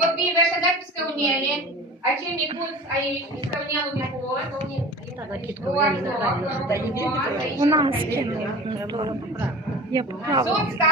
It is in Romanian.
Copii, vă așezați pe scăunele. Acel micuț aici, scăunelul micuț. У нас кинули. Я правда.